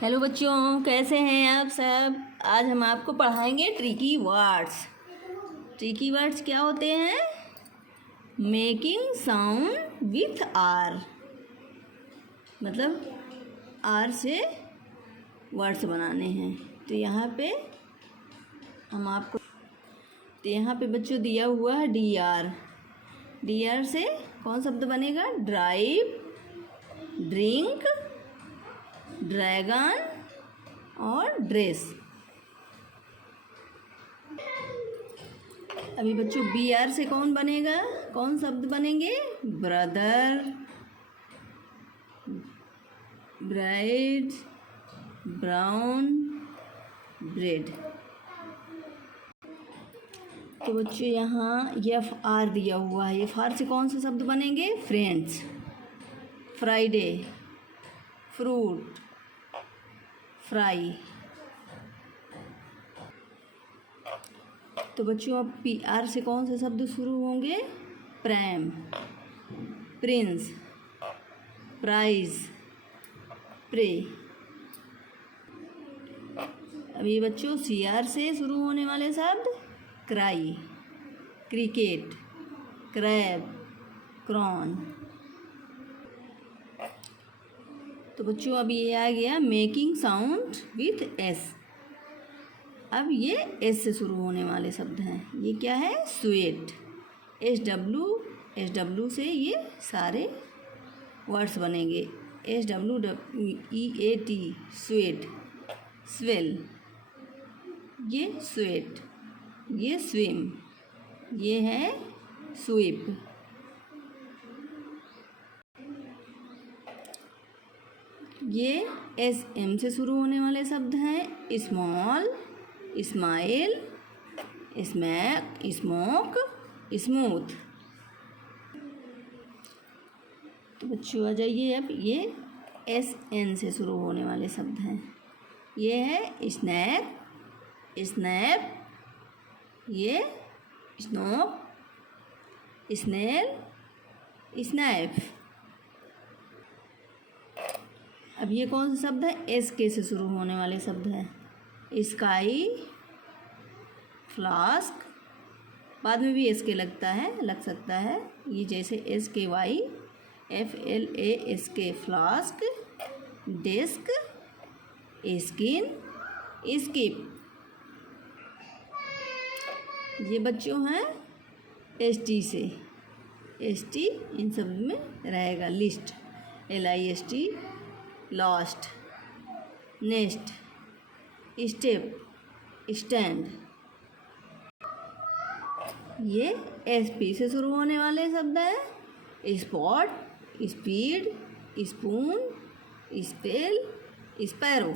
Hello बच्चों, कैसे हैं आप सब। आज हम आपको पढ़ाएंगे ट्रिकी वर्ड्स। ट्रिकी वर्ड्स क्या होते हैं? मेकिंग साउंड विथ आर, मतलब आर से वर्ड्स बनाने हैं। तो यहाँ पे बच्चों दिया हुआ है डी आर। डी आर से कौन शब्द बनेगा? ड्राइव, ड्रिंक, ड्रैगन और ड्रेस। अभी बच्चों बी आर से कौन बनेगा? कौन शब्द बनेंगे? Brother, bride, brown, bread. तो बच्चों यहाँ एफ आर दिया हुआ है। एफ आर से कौन से शब्द बनेंगे? Friends, Friday, fruit, fry. तो बच्चों अब पी आर से कौन से शब्द शुरू होंगे? Pram, prince, prize, pray. अभी बच्चों सी आर से शुरू होने वाले शब्द क्राई, क्रिकेट, क्रैब, क्रॉन। तो बच्चों अब ये आ गया मेकिंग साउंड विथ एस। अब ये एस से शुरू होने वाले शब्द हैं। ये क्या है? स्वेट, एस डब्ल्यू से ये सारे वर्ड्स बनेंगे। S W E A T, sweat, swell, ये स्वेट, ये स्विम, ये है स्वीप। ये एस एम से शुरू होने वाले शब्द हैं। Small, smile, smack, smoke, smooth. तो बच्चों आ जाइए, अब ये एस एन से शुरू होने वाले शब्द हैं। ये है स्नैक, स्नैप, ये स्नोप, स्नेल, स्नैप। अब ये कौन सा शब्द है? एस के से शुरू होने वाले शब्द हैं। स्काई, फ्लास्क, बाद में भी एस के लग सकता है। ये जैसे S K Y, F L A S K, flask, desk, skin, skip. ये बच्चों हैं एस टी से। एस टी इन सब में रहेगा। List, LIST, lost, nest, step, stand. ये SP से शुरू होने वाले शब्द हैं। Spot, speed, spoon, spell, sparrow.